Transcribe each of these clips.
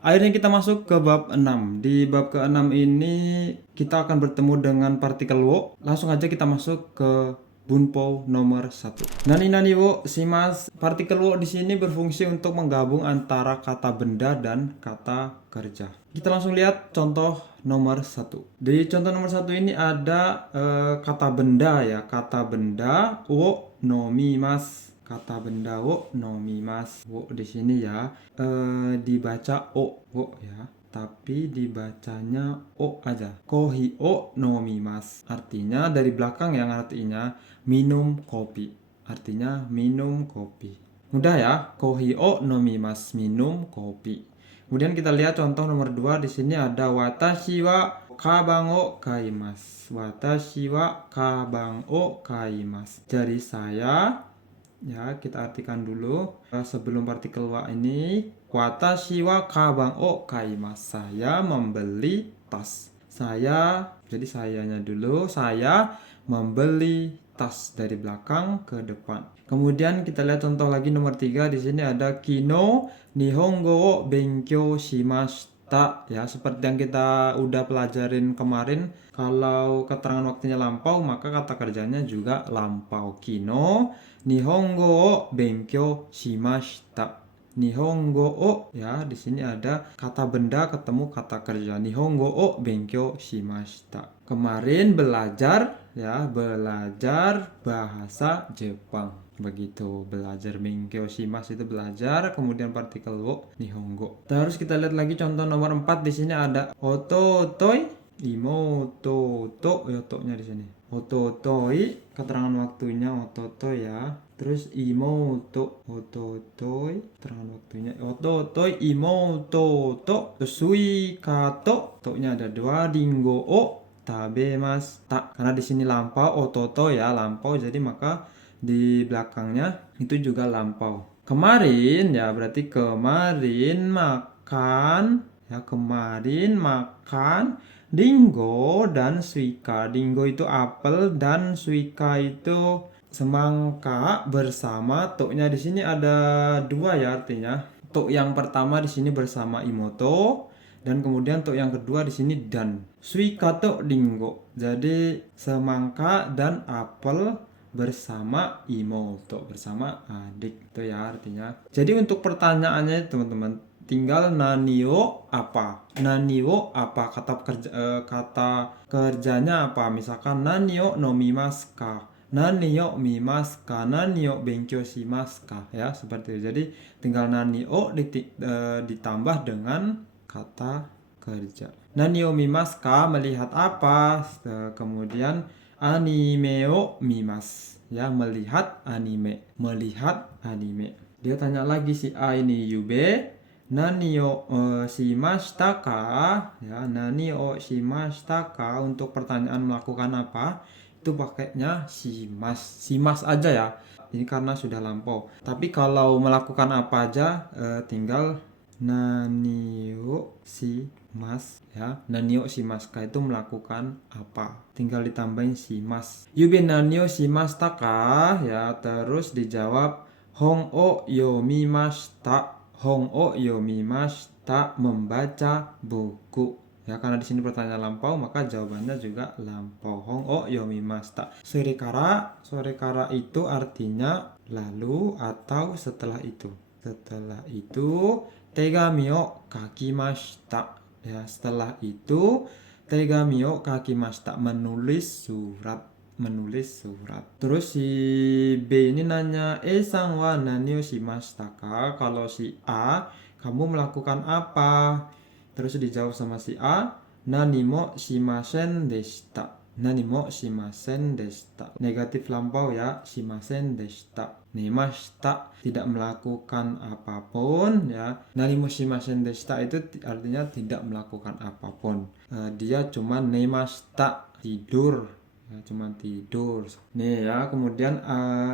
Akhirnya kita masuk ke bab 6. Di bab ke-6 ini kita akan bertemu dengan partikel wo. Langsung aja kita masuk ke bunpo nomor 1. Nani nani wo shimasu. Partikel wo di sini berfungsi untuk menggabung antara kata benda dan kata kerja. Kita langsung lihat contoh nomor 1. Di contoh nomor 1 ini ada kata benda ya. Kata benda wo nomimasu. Kata benda wo nomimasu. Wo di sini ya dibaca wo ya, tapi dibacanya o aja. Kohi o nomimasu. Artinya dari belakang yang artinya minum kopi. Artinya minum kopi. Mudah ya. Kohi o nomimasu, minum kopi. Kemudian kita lihat contoh nomor 2. Di sini ada watashi wa kabang o kaimasu. Watashi wa kabang o kaimasu. Jadi saya, ya kita artikan dulu sebelum partikel wa ini, watashi wa kabang o kaimasu. Saya membeli tas. Jadi sayanya dulu, saya membeli tas dari belakang ke depan. Kemudian kita lihat contoh lagi nomor 3. Di sini ada kino nihongo wo benkyou shimashita. Ya, seperti yang kita udah pelajarin kemarin, kalau keterangan waktunya lampau maka kata kerjanya juga lampau. Kino nihongo wo benkyou shimashita. Nihongo o ya, di sini ada kata benda ketemu kata kerja. Nihongo o benkyou shimashita. Kemarin belajar ya, belajar bahasa Jepang. Begitu, belajar benkyou shimasu itu belajar, kemudian partikel wo nihongo. Terus kita lihat lagi contoh nomor 4. Di sini ada ototoi imoto to, yoto-nya di sini. Ototoi, keterangan waktunya ototoi ya. Terus imoto, ototoi, keterangan waktunya ototoi imoto to. Terus suika to-nya ada 2. Ringo o tabemasu ta. Karena di sini lampau ototo ya, lampau, jadi maka di belakangnya itu juga lampau. Kemarin ya, berarti kemarin makan ya, kemarin makan dingo dan suika. Dingo itu apel dan suika itu semangka bersama. To-nya di sini ada 2 ya artinya. To yang pertama di sini bersama imoto, dan kemudian to yang kedua di sini dan. Suika to dingo. Jadi semangka dan apel bersama imoto, bersama adik, itu ya artinya. Jadi untuk pertanyaannya teman-teman, tinggal nanio apa. Nanio apa, kata kerjanya apa. Misalkan nanio nomimasu ka, nanio mimasu ka, nanio benkyou shimasu ka, ya seperti itu. Jadi tinggal nanio ditambah dengan kata kerja. Nanio mimasu ka, melihat apa. Kemudian anime o mimasu, ya melihat anime, melihat anime. Dia tanya lagi si A ini, Yube nani o shimashita ka, ya nani o shimashita ka, untuk pertanyaan melakukan apa itu pakainya shimas aja ya, ini karena sudah lampau. Tapi kalau melakukan apa aja tinggal nani o shimasu ya. Nani o shimasu ka itu melakukan apa, tinggal ditambahin shimasu. Yube nani o shimashita ka, ya terus dijawab hong o yomimashita. Hong o yomimashita, membaca buku. Ya, karena di sini pertanyaan lampau maka jawabannya juga lampau. Hong o yomimashita. Sorekara itu artinya lalu atau setelah itu. Setelah itu tegami o kakimashita. Ya, setelah itu tegami o kakimashita, menulis surat. Menulis surat. Terus si B ini nanya, sang wa nani o shimashita ka? Kalau si A, kamu melakukan apa? Terus dijawab sama si A, nani mo shimasen deshita. Nani mo shimasen deshita. Negatif lampau ya, shimasen deshita. Nemashita, tidak melakukan apapun ya. Nani mo shimasen deshita itu artinya tidak melakukan apapun. Dia cuma nemashita, tidur. Ya, cuma tidur. Nih ya, kemudian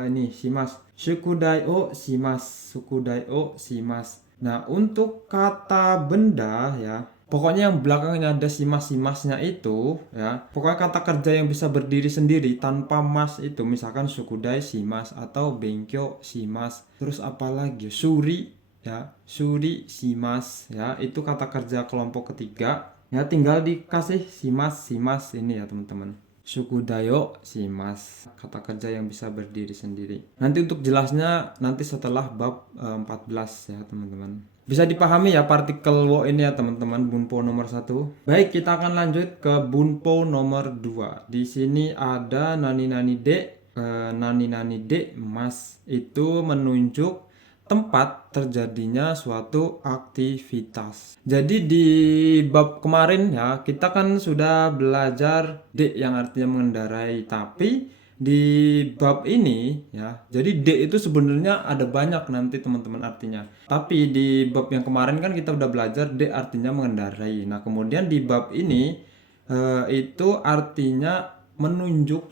ini shimas. Shukudai o shimas. Shukudai o shimas. Nah, untuk kata benda ya, pokoknya yang belakangnya ada shimas-shimasnya itu ya. Pokoknya kata kerja yang bisa berdiri sendiri tanpa mas itu, misalkan shukudai shimas atau benkyou shimas. Terus apa lagi? Suri ya, suri shimasu ya, itu kata kerja kelompok ketiga. Ya, tinggal dikasih shimas ini ya teman-teman. Sukudayo shimas, kata kerja yang bisa berdiri sendiri. Nanti untuk jelasnya nanti setelah bab 14 ya teman-teman. Bisa dipahami ya partikel wo ini ya teman-teman, bunpo nomor 1. Baik, kita akan lanjut ke bunpo nomor 2. Di sini ada nani nani de, nani nani de mas, itu menunjuk tempat terjadinya suatu aktivitas. Jadi di bab kemarin ya, kita kan sudah belajar D yang artinya mengendarai, tapi di bab ini ya, jadi D itu sebenarnya ada banyak nanti teman-teman artinya. Tapi di bab yang kemarin kan kita udah belajar D artinya mengendarai. Nah, kemudian di bab ini itu artinya menunjuk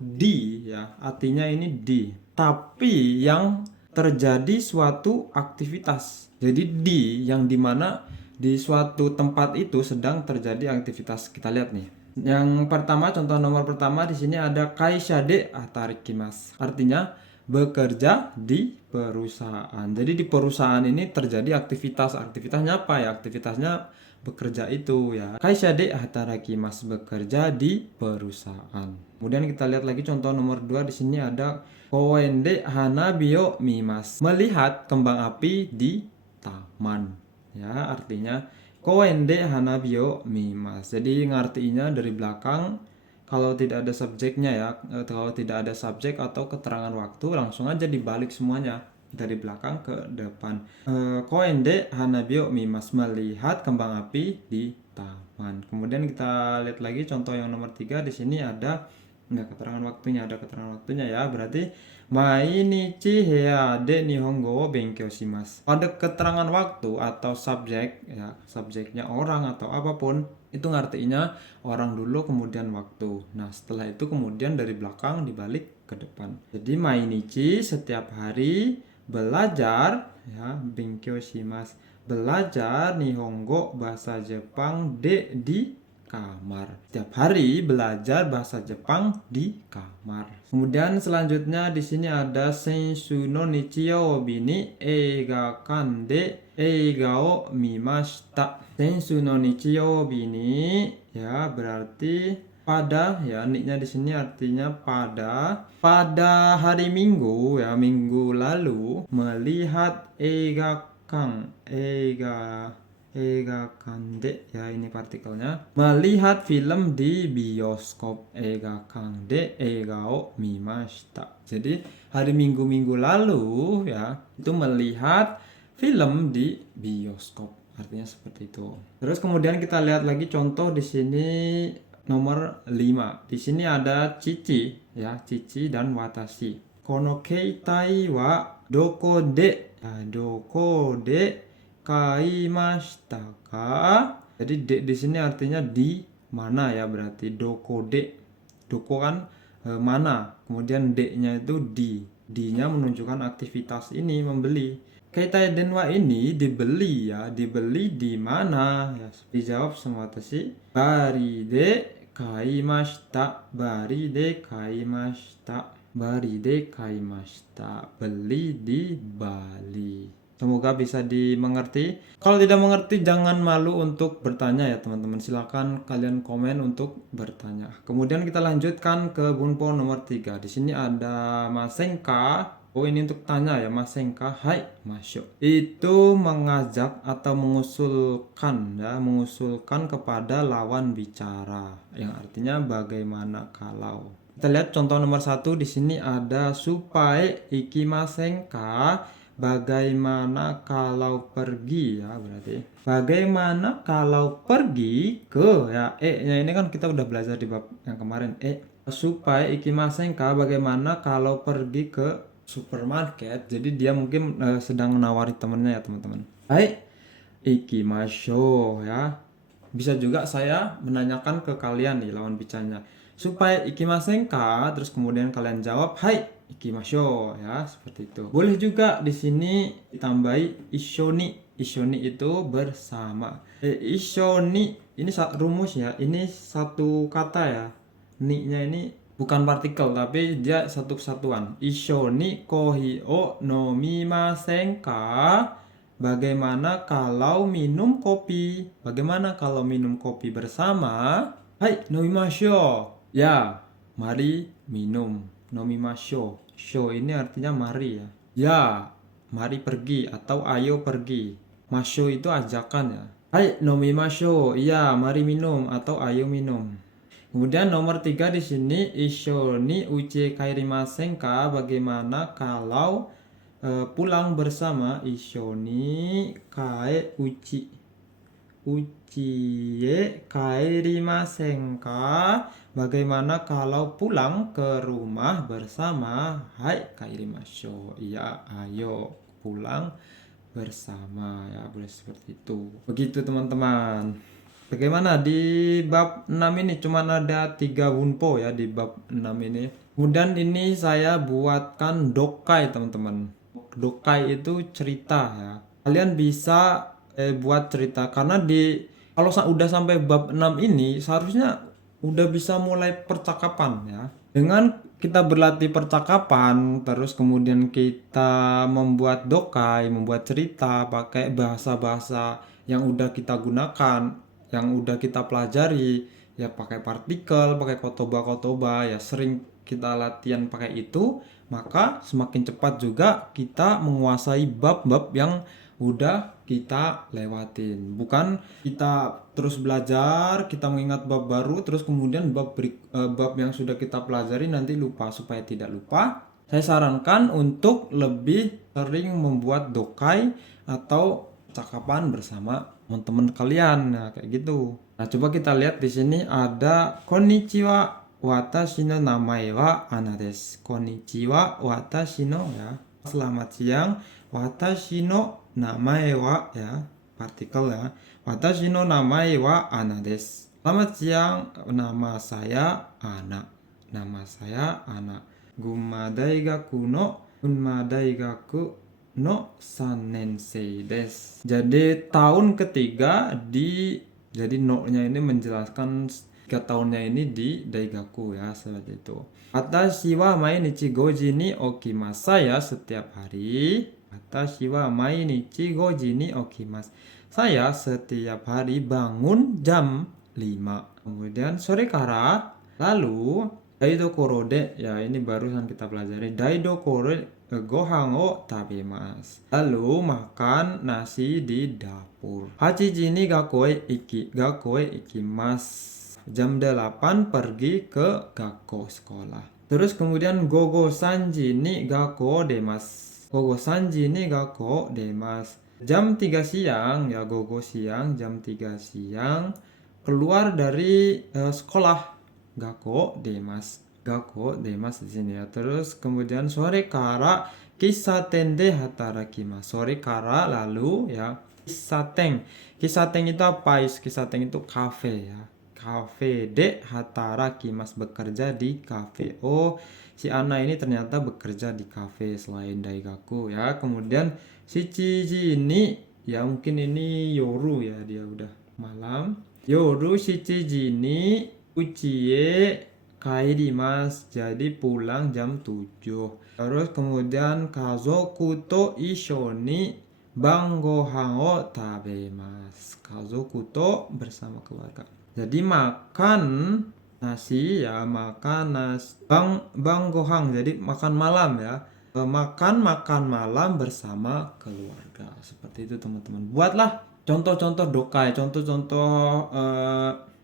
di ya, artinya ini di. Tapi yang terjadi suatu aktivitas. Jadi di yang dimana di suatu tempat itu sedang terjadi aktivitas. Kita lihat nih. Yang pertama, contoh nomor pertama di sini ada kaisha de atarikimasu. Artinya bekerja di perusahaan. Jadi di perusahaan ini terjadi aktivitas. Aktivitasnya apa ya? Aktivitasnya bekerja itu ya. Kaisha de atarikimasu, bekerja di perusahaan. Kemudian kita lihat lagi contoh nomor 2 di sini ada koen de hanabi o mimasu, melihat kembang api di taman. Ya, artinya koen de hanabi o mimasu. Jadi ngartinya dari belakang, kalau tidak ada subjeknya ya, kalau tidak ada subjek atau keterangan waktu, langsung aja dibalik semuanya dari belakang ke depan. Koen de hanabi o mimasu, melihat kembang api di taman. Kemudian kita lihat lagi contoh yang nomor 3 di sini ada keterangan waktunya ya, berarti mainichi heya de nihongo wo benkyou shimasu. Pada keterangan waktu atau subjek ya, subjeknya orang atau apapun, itu ngartinya orang dulu kemudian waktu. Nah, setelah itu kemudian dari belakang dibalik ke depan. Jadi mainichi, setiap hari, belajar ya, benkyou shimasu, belajar nihongo, bahasa Jepang, de di kamar. Setiap hari belajar bahasa Jepang di kamar. Kemudian selanjutnya di sini ada sensu no nichiyoubi ni eigakan de eiga o mimashita. Sensu no nichiyoubi ni ya berarti pada ya, niknya di sini artinya pada hari Minggu ya, minggu lalu melihat eigakan kande ya, ini partikelnya, melihat film di bioskop. Eiga kande eiga o mimashita. Jadi hari Minggu lalu ya, itu melihat film di bioskop. Artinya seperti itu. Terus kemudian kita lihat lagi contoh di sini nomor 5. Di sini ada cici ya, cici dan watashi. Kono keitai wa doko de kaimashita ka. Jadi di sini artinya di mana ya, berarti doko de. Doko kan mana, kemudian de-nya itu di. Di-nya menunjukkan aktivitas ini, membeli. Keitai denwa ini dibeli ya, dibeli di mana ya? Dijawab sama watashi. Bari de kaimashita. Bari de kaimashita. Bari de kaimashita. Beli di Bali. Semoga bisa dimengerti. Kalau tidak mengerti jangan malu untuk bertanya ya teman-teman. Silakan kalian komen untuk bertanya. Kemudian kita lanjutkan ke bunpo nomor 3. Di sini ada masenka. Oh, ini untuk tanya ya, masenka. Hai, masyo. Itu mengajak atau mengusulkan ya, mengusulkan kepada lawan bicara. Yang artinya bagaimana kalau. Kita lihat contoh nomor 1 di sini ada supai ikimasenka. Bagaimana kalau pergi ya, berarti bagaimana kalau pergi ke ya, nya ini kan kita udah belajar di bab yang kemarin. Supaya ikimasenka, bagaimana kalau pergi ke supermarket. Jadi dia mungkin sedang menawari temennya ya teman-teman. Hai ikimasho ya, bisa juga saya menanyakan ke kalian nih lawan bicaranya, supaya ikimasenka, terus kemudian kalian jawab hai ikimasho ya, seperti itu. Boleh juga di sini ditambahi ishoni. Ishoni itu bersama. Ishoni ini rumus ya, ini satu kata ya. Ni-nya ini bukan partikel tapi dia satu kesatuan. Isho ni kohi o nomimasen ka? Bagaimana kalau minum kopi? Bagaimana kalau minum kopi bersama? Hai, nomimasho. Ya, mari minum. Nomimasho. Sho ini artinya mari ya. Ya, mari pergi atau ayo pergi. Masho itu ajakan ya. Hai, nomimasho. Iya, mari minum atau ayo minum. Kemudian nomor 3 di sini isho ni uchi kairimasen ka? Bagaimana kalau pulang bersama? Isho ni kae uchi uchiye kairimasen ka? Bagaimana kalau pulang ke rumah bersama? Hai, kairimashou. Iya, ayo pulang bersama ya, boleh seperti itu. Begitu teman-teman. Bagaimana di bab 6 ini cuman ada 3 wunpo ya di bab 6 ini. Kemudian ini saya buatkan dokai teman-teman. Dokai itu cerita ya. Kalian bisa buat cerita karena kalau udah sampai bab 6 ini seharusnya udah bisa mulai percakapan ya. Dengan kita berlatih percakapan, terus kemudian kita membuat dokai, membuat cerita pakai bahasa-bahasa yang udah kita gunakan, yang udah kita pelajari, ya pakai partikel, pakai kotoba-kotoba, ya sering kita latihan pakai itu, maka semakin cepat juga kita menguasai bab-bab yang udah kita lewatin. Bukan kita terus belajar, kita mengingat bab baru, terus kemudian bab yang sudah kita pelajari nanti lupa. Supaya tidak lupa, saya sarankan untuk lebih sering membuat dokai atau cakapan bersama teman-teman kalian. Nah, kayak gitu. Nah, coba kita lihat di sini ada konnichiwa, watashi no namae wa Ana desu. Konnichiwa, watashi no ya. Selamat siang. Watashi no namae wa ya, partikel ya. Watashi no namae wa Ana desu. Selamat siang, nama saya Ana. Nama saya Ana. Gunma Daigaku no 3 nensei desu. Jadi tahun ketiga jadi no-nya ini menjelaskan 3 tahunnya ini di Daigaku ya, seperti itu. Watashi wa mainichi 5 ji ni okimasu. Saya setiap hari. Watashi wa mainichi 5 ji ni okimasu. Saya setiap hari bangun jam 5. Kemudian sore kara, lalu daidokoro de, ya ini barusan kita pelajari, daidokoro gohan o tabemasu. Lalu makan nasi di dapur. 8 ji ni gakoe ikimasu. Jam 8 pergi ke gakko, sekolah. Terus kemudian gogo 3 ji ni gakko demasu. Gogo 3 ji ni gakko demasu. Jam 3 siang ya, gogo siang, jam 3 siang keluar dari sekolah. Gakko demasu. Gakko demasu di sini ya. Terus kemudian sore kara kissaten de hatarakimasu. Sore kara lalu ya kissaten. Kissaten itu apa? Kissaten itu kafe ya. Kafe de hatarakimasu, bekerja di kafe. Oh, si Ana ini ternyata bekerja di kafe selain Daigaku ya. Kemudian shichiji ini ya, mungkin ini yoru ya, dia udah malam. Yoru shichiji ni uchiye kairimasu. Jadi pulang jam 7. Terus kemudian kazoku to isho ni bangohan o tabemasu. Kazoku to bersama keluarga. Jadi makan nasi ya, makan nasi bang gohang, jadi makan malam ya. Makan malam bersama keluarga. Seperti itu teman-teman. Buatlah contoh-contoh dokai, contoh-contoh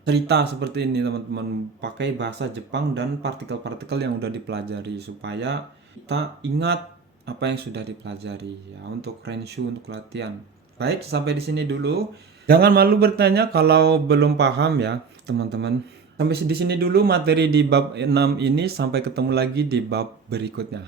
cerita seperti ini teman-teman, pakai bahasa Jepang dan partikel-partikel yang udah dipelajari supaya kita ingat apa yang sudah dipelajari ya, untuk renshu, untuk latihan. Baik, sampai di sini dulu. Jangan malu bertanya kalau belum paham ya, teman-teman. Sampai di sini dulu materi di bab 6 ini, sampai ketemu lagi di bab berikutnya.